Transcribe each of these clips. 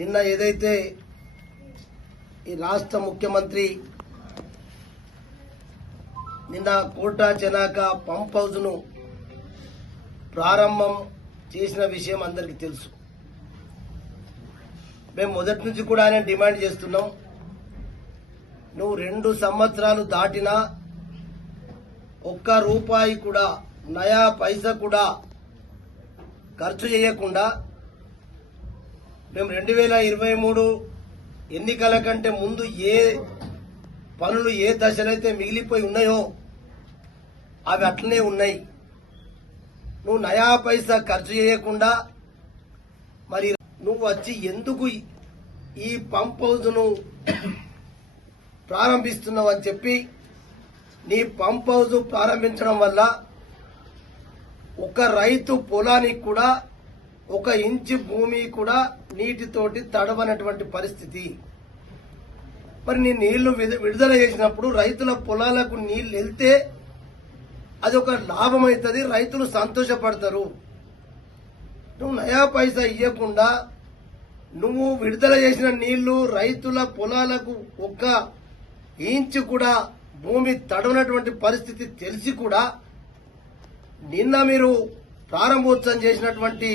నిన్న ఏదైతే ఈ రాష్ట్ర ముఖ్యమంత్రి నిన్న కోటా చెనాక పంప్ హౌస్ ను ప్రారంభం చేసిన విషయం అందరికీ తెలుసు. మేము మొదటి నుంచి కూడా ఆయన డిమాండ్ చేస్తున్నాం. నువ్వు 2 సంవత్సరాలు దాటినా ఒక్క రూపాయి కూడా నయా పైసా కూడా ఖర్చు చేయకుండా మేము 2023 ఎన్నికల కంటే ముందు ఏ పనులు ఏ దశలైతే మిగిలిపోయి ఉన్నాయో అవి అట్లనే ఉన్నాయి. నువ్వు నయా పైసా ఖర్చు చేయకుండా మరి నువ్వు వచ్చి ఎందుకు ఈ పంప్ హౌస్ ను ప్రారంభిస్తున్నావు అని చెప్పి, నీ పంప్ హౌస్ ప్రారంభించడం వల్ల ఒక రైతు పొలానికి కూడా 1 ఇంచు భూమి కూడా నీటితోటి తడవనటువంటి పరిస్థితి. మరి నీ నీళ్లు విడుదల చేసినప్పుడు రైతుల పొలాలకు నీళ్లు వెళ్తే అది ఒక లాభం అవుతుంది, రైతులు సంతోషపడతారు. నువ్వు నయా పైసా ఇవ్వకుండా నువ్వు విడుదల చేసిన నీళ్లు రైతుల పొలాలకు 1 ఇంచు కూడా భూమి తడవనటువంటి పరిస్థితి తెలిసి కూడా నిన్న మీరు ప్రారంభోత్సవం చేసినటువంటి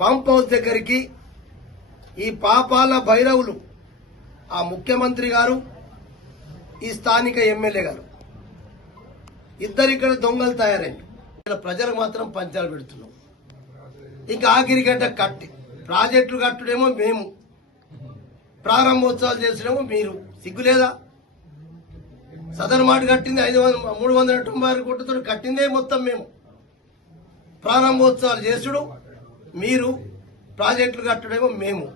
పంప్ హౌస్ దగ్గరికి ఈ పాపాల భైరవులు, ఆ ముఖ్యమంత్రి గారు, ఈ స్థానిక ఎమ్మెల్యే గారు ఇద్దరు ఇక్కడ దొంగలు తయారైంది. ప్రజలకు మాత్రం పంచాలు పెడుతున్నాం. ఇంకా ఆఖరి గంట కట్టి ప్రాజెక్టులు కట్టుడేమో మేము, ప్రారంభోత్సవాలు చేసినేమో మీరు. సిగ్గులేదా? సదర్ మాట కట్టింది 396 కోట్లతో కట్టిందే మొత్తం మేము. ప్రారంభోత్సవాలు చేసుడు మీరు, ప్రాజెక్టులు కట్టడేమో మేము.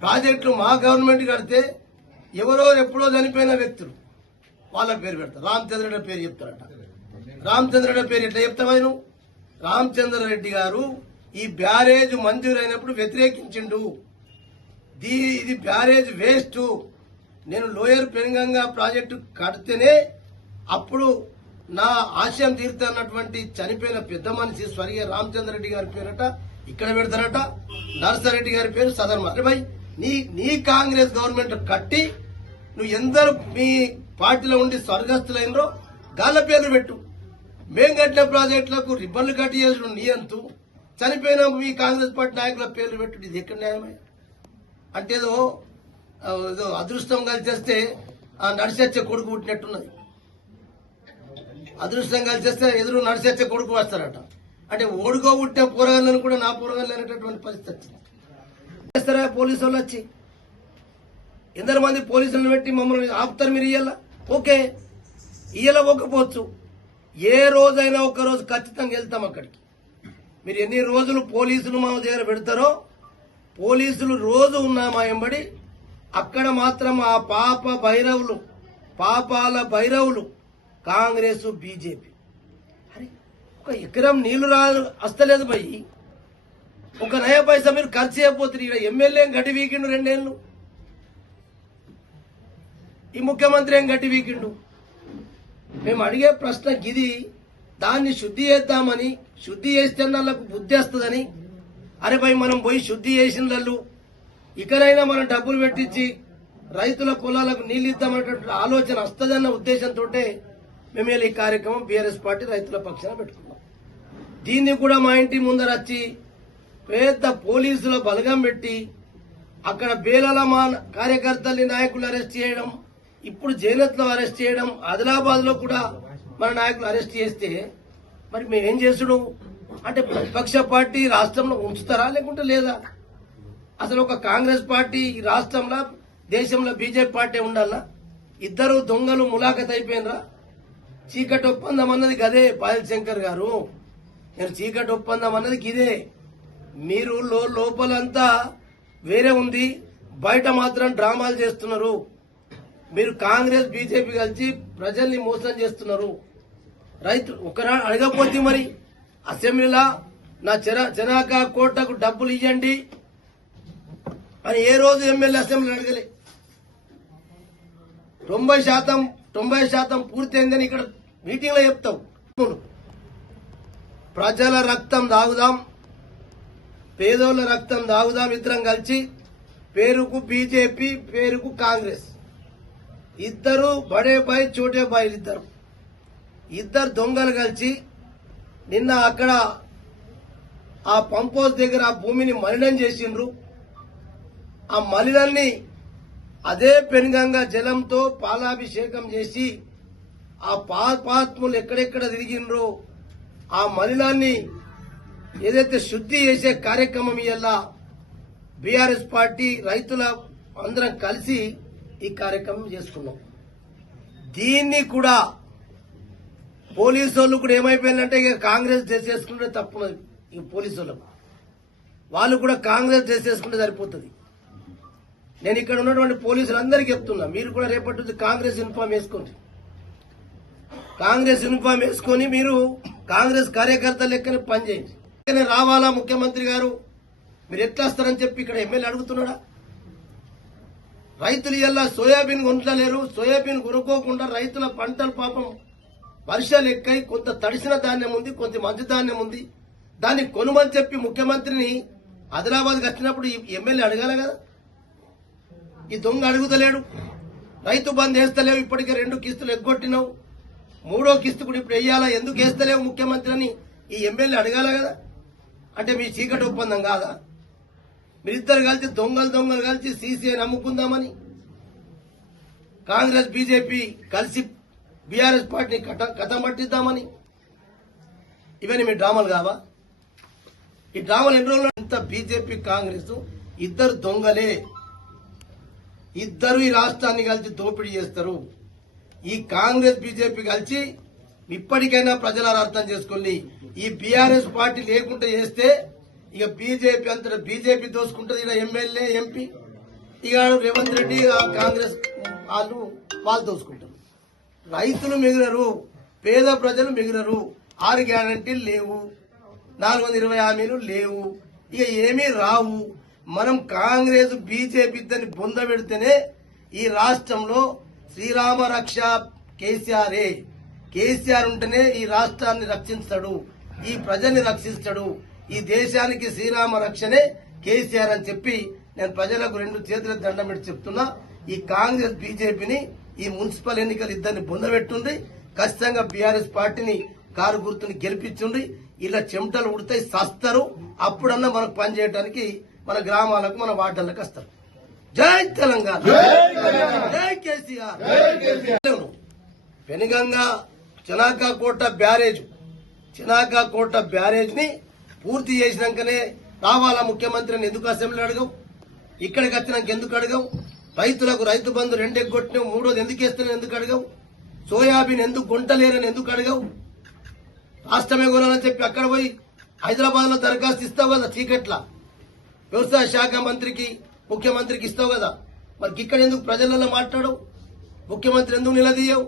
ప్రాజెక్టులు మా గవర్నమెంట్ కడితే ఎవరో ఎప్పుడో చనిపోయిన వ్యక్తులు వాళ్ళ పేరు పెడతారు. రామచంద్రరెడ్డి పేరు చెప్తారట. రామచంద్రరెడ్డి పేరు ఎట్లా చెప్తావా నువ్వు? రామచంద్రరెడ్డి గారు ఈ బ్యారేజ్ మంజూరైనప్పుడు వ్యతిరేకించిండు. ఇది బ్యారేజ్ వేస్ట్, నేను లోయర్ పెనుగంగా ప్రాజెక్టు కడితేనే అప్పుడు నా ఆశయం తీరుతున్నటువంటి చనిపోయిన పెద్ద మనిషి స్వర్గీయ రామచంద్రరెడ్డి గారి పేరట ఇక్కడ పెడతారట. నర్సారెడ్డి గారి పేరు సదర్ మరి నీ కాంగ్రెస్ గవర్నమెంట్ కట్టి నువ్వు ఎందరు మీ పార్టీలో ఉండి స్వర్గస్థులైనరో గాళ్ళ పేర్లు పెట్టు. మేం కట్టిన ప్రాజెక్టులకు రిబ్బన్లు కట్టి చేసుడు నీ అంతు, చనిపోయిన మీ కాంగ్రెస్ పార్టీ నాయకుల పేర్లు పెట్టు. ఇది ఎక్కడ న్యాయమే? అంటే ఏదో అదృష్టం కలిసి చేస్తే నడిచొచ్చే కొడుకు పుట్టినట్టున్నది. అదృష్టం కలిసి చేస్తే ఎదురు నడిచొచ్చే కొడుకు వస్తారట. అంటే ఓడుకో పుట్టిన పోరగాళ్ళని కూడా నా పోరగాళ్ళు అనేటటువంటి పరిస్థితి చేస్తారా పోలీసు వాళ్ళు వచ్చి? ఎందరు మంది పోలీసులను పెట్టి మమ్మల్ని ఆపుతారు మీరు ఇయ్యాల? ఓకే, ఇయ్యాల ఒకపోవచ్చు. ఏ రోజైనా ఒకరోజు ఖచ్చితంగా వెళ్తాం అక్కడికి. మీరు ఎన్ని రోజులు పోలీసులు మా దగ్గర పెడతారో, పోలీసులు రోజు ఉన్నా మా ఎంబడి అక్కడ మాత్రం ఆ పాపాల భైరవులు కాంగ్రెస్ బీజేపీ. అరే, 1 ఎకరం నీళ్లు వస్తలేదు భయ్. 1 నయా పైసా మీరు ఖర్చు చేయకపోతుంది. ఇక్కడ ఎమ్మెల్యే గట్టి వీకిండు 2 ఏళ్ళు, ఈ ముఖ్యమంత్రి ఏం గట్టి వీకిండు. మేము అడిగే ప్రశ్న గిది. దాన్ని శుద్ధి చేద్దామని, శుద్ధి చేస్తే వాళ్ళకు బుద్ధి వస్తుందని. అరే భయ్, మనం పోయి శుద్ధి చేసిన వాళ్ళు ఇకనైనా మనం డబ్బులు పెట్టించి రైతుల పొలాలకు నీళ్లు ఇద్దామనేటువంటి ఆలోచన వస్తుందన్న ఉద్దేశంతో మేము ఈ కార్యక్రమం బీఆర్ఎస్ పార్టీ రైతుల పక్షాన పెట్టుకున్నాం. దీన్ని కూడా మా ఇంటి ముందర వచ్చి పెద్ద పోలీసుల బలగం పెట్టి అక్కడ బేలల మా కార్యకర్తల్ని నాయకులు అరెస్ట్ చేయడం, ఇప్పుడు జైలత్లో అరెస్ట్ చేయడం, ఆదిలాబాద్ లో కూడా మన నాయకులు అరెస్ట్ చేస్తే మరి మేమేం చేసుడు? అంటే ప్రతిపక్ష పార్టీ రాష్ట్రంలో ఉంచుతారా లేకుంటే లేదా? అసలు ఒక కాంగ్రెస్ పార్టీ ఈ రాష్ట్రంలో, దేశంలో బీజేపీ పార్టీ ఉండాలా? ఇద్దరు దొంగలు ములాఖత్ అయిపోయినరా? చీకటి ఒప్పందం అన్నది గదే పాయల్ శంకర్ గారు. నేను చీకటి ఒప్పందం అన్నది గిదే. మీరు లోపలంతా వేరే ఉంది, బయట మాత్రం డ్రామాలు చేస్తున్నారు. మీరు కాంగ్రెస్ బీజేపీ కలిసి ప్రజల్ని మోసం చేస్తున్నారు. రైతు ఒకనా అడగపోతే మరి అసెంబ్లీలో నా చెనాక కోటకు డబ్బులు ఇవ్వండి అని ఏ రోజు ఎమ్మెల్యే అసెంబ్లీ అడగలే. 90% పూర్తయిందని ఇక్కడ మీటింగ్ లో చెప్తాం. ప్రజల రక్తం తాగుదాం, పేదోళ్ల రక్తం దాగుదాం ఇద్దరం కలిసి, పేరుకు బీజేపీ, పేరుకు కాంగ్రెస్, ఇద్దరు బడే బాయ్ చోటే బాయ్, ఇద్దరు దొంగలు కలిసి నిన్న అక్కడ ఆ పంప్ హౌస్ దగ్గర ఆ భూమిని మలినం చేసిండ్రు. ఆ మలినాన్ని అదే పెనుగంగా జలంతో పాలాభిషేకం చేసి ఆ పాపాత్ములు ఎక్కడెక్కడ తిరిగిండ్రో ఆ మలినాన్ని ఏదైతే శుద్ధి చేసే కార్యక్రమం ఇయ్యాల బీఆర్ఎస్ పార్టీ రైతుల అందరం కలిసి ఈ కార్యక్రమం చేసుకున్నాం. దీన్ని కూడా పోలీసు వాళ్ళు కూడా ఏమైపోయిందంటే ఇక కాంగ్రెస్ చేసేసుకుంటే తప్పున్నది. ఇక పోలీసు వాళ్ళు కూడా కాంగ్రెస్ చేసేసుకుంటే సరిపోతుంది. నేను ఇక్కడ ఉన్నటువంటి పోలీసులందరికీ చెప్తున్నా, మీరు కూడా రేపటి నుంచి కాంగ్రెస్ యూనిఫామ్ వేసుకోండి. కాంగ్రెస్ యూనిఫామ్ వేసుకొని మీరు కాంగ్రెస్ కార్యకర్తల లెక్కనే పనిచేయండి. రావాలా ముఖ్యమంత్రి గారు, మీరు ఎట్లా వస్తారని చెప్పి ఇక్కడ ఎమ్మెల్యే అడుగుతున్నాడా? రైతులు ఇలా సోయాబీన్ కొనలేరు. సోయాబీన్ కొనుక్కోకుండా రైతుల పంటలు పాపం వర్షాలు ఎక్కాయి, కొంత తడిసిన ధాన్యం ఉంది, కొంత మంచి ధాన్యం ఉంది. దాన్ని కొనుమని చెప్పి ముఖ్యమంత్రిని ఆదిలాబాద్కి వచ్చినప్పుడు ఈ ఎమ్మెల్యే అడగాల కదా. ఈ దొంగ అడుగుతలేడు. రైతు బంద్ వేస్తలేవు, ఇప్పటికే 2 కిస్తులు ఎగ్గొట్టినావు, 3వ కిస్తు కూడా ఇప్పుడు వేయాలా, ఎందుకు వేస్తలేవు ముఖ్యమంత్రి అని ఈ ఎమ్మెల్యే అడగాల కదా. అంటే మీ చీకటి ఒప్పందం కాదా? మీరిద్దరు కలిసి దొంగలు కలిసి సీసీఐ నమ్ముకుందామని, కాంగ్రెస్ బీజేపీ కలిసి బీఆర్ఎస్ పార్టీని కథం పట్టిద్దామని, ఇవన్నీ మీ డ్రామాలు కావా? ఈ డ్రామాలు ఎన్ని రోజులు? ఇంత బీజేపీ కాంగ్రెస్ ఇద్దరు దొంగలే, ఇద్దరు ఈ రాష్ట్రాన్ని కలిసి దోపిడీ చేస్తారు. ఈ కాంగ్రెస్ బీజేపీ కలిసి ఇప్పటికైనా ప్రజలను అర్థం చేసుకోండి. ఈ బీఆర్ఎస్ పార్టీ లేకుండా చేస్తే ఇక బీజేపీ అంతటా బీజేపీ దోసుకుంటుంది. ఇక ఎమ్మెల్యే ఎంపీ ఇక రేవంత్ రెడ్డి కాంగ్రెస్ వాళ్ళు దోసుకుంటారు. రైతులు మిగిలరు, పేద ప్రజలు మిగిలరు. 6 గ్యారంటీలు లేవు, 420 హామీలు లేవు, ఇక ఏమీ రావు. మనం కాంగ్రెస్ బీజేపీ ఇద్దరిని బొంద పెడితేనే ఈ రాష్ట్రంలో శ్రీరామ రక్ష కేసీఆరే. కేసీఆర్ ఉంటేనే ఈ రాష్ట్రాన్ని రక్షిస్తాడు, ఈ ప్రజల్ని రక్షిస్తాడు, ఈ దేశానికి శ్రీరామ రక్షనే కేసీఆర్ అని చెప్పి నేను ప్రజలకు 2 చేతుల దండం పెట్టి చెప్తున్నా. ఈ కాంగ్రెస్ బీజేపీని ఈ మున్సిపల్ ఎన్నికలు ఇద్దరిని బొందబెట్టుండి, ఖచ్చితంగా బీఆర్ఎస్ పార్టీని కారు గుర్తుని గెలిపించుండి. ఇలా చెమటలు ఉడతాయి, సస్తారు. అప్పుడన్నా మనకు పనిచేయడానికి మన గ్రామాలకు మన వార్డులకు వస్తారు. జై తెలంగాణ, జై కేసీఆర్. పెనుగంగా చినాకాకోట బ్యారేజ్ ని పూర్తి చేసినాకనే రావాలా ముఖ్యమంత్రిని ఎందుకు అసెంబ్లీ అడగవు? ఇక్కడికి వచ్చినాక ఎందుకు అడగవు? రైతులకు రైతు బంధు 2 ఎగ్గొట్టినావు, 3వది ఎందుకు వేస్తున్నావు ఎందుకు అడగవు? సోయాబీన్ ఎందుకు కొంటలేరని ఎందుకు అడగవు? రాష్ట్రమే కొనాలని చెప్పి అక్కడ పోయి హైదరాబాద్ లో దరఖాస్తు ఇస్తావు కదా, చీకట్ల వ్యవసాయ శాఖ మంత్రికి ముఖ్యమంత్రికి ఇస్తావు కదా. మరి ఇక్కడ ఎందుకు ప్రజలలో మాట్లాడవు? ముఖ్యమంత్రి ఎందుకు నిలదీయవు?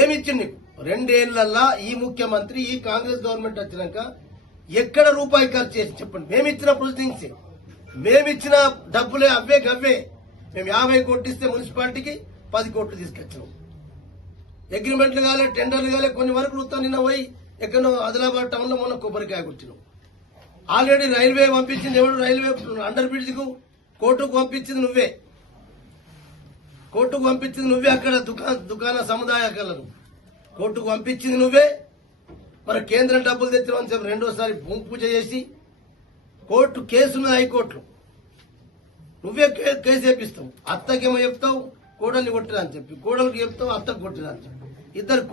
ఏమిచ్చింది నీకు 2 ఏళ్లల్లా ఈ ముఖ్యమంత్రి ఈ కాంగ్రెస్ గవర్నమెంట్ వచ్చినాక ఎక్కడ రూపాయి ఖర్చు చేసి చెప్పండి. మేమిచ్చిన ప్రొసీడింగ్స్, మేమిచ్చిన డబ్బులే అవే గవ్వే. మేము 50 కోట్లు ఇస్తే మున్సిపాలిటీకి 10 కోట్లు తీసుకొచ్చాం. అగ్రిమెంట్లు కాలే, టెండర్లు కాలే, కొన్ని వరకు వృత్తాలు నిన్న పోయి ఎక్కడో ఆదిలాబాద్ టౌన్ లో మొన్న కొబ్బరికాయ కొట్టినాం. ఆల్రెడీ రైల్వే పంపించింది ఎవడు? రైల్వే అండర్ బ్రిడ్జ్ కు కోర్టుకు పంపించింది నువ్వే. అక్కడ దుకాణ సముదాయకాలను కోర్టుకు పంపించింది నువ్వే. మరి కేంద్రం డబ్బులు తెచ్చినామని చెప్పి 2వసారి భూమి పూజ చేసి కోర్టు కేసున్నది, హైకోర్టులో నువ్వే కేసు చేపిస్తావు. అత్తకేమో చెప్తావు కోడల్ని కొట్టిరా అని చెప్పి, కోడలికి చెప్తావు అత్తకు కొట్టిరా అని చెప్పి. ఇద్దరు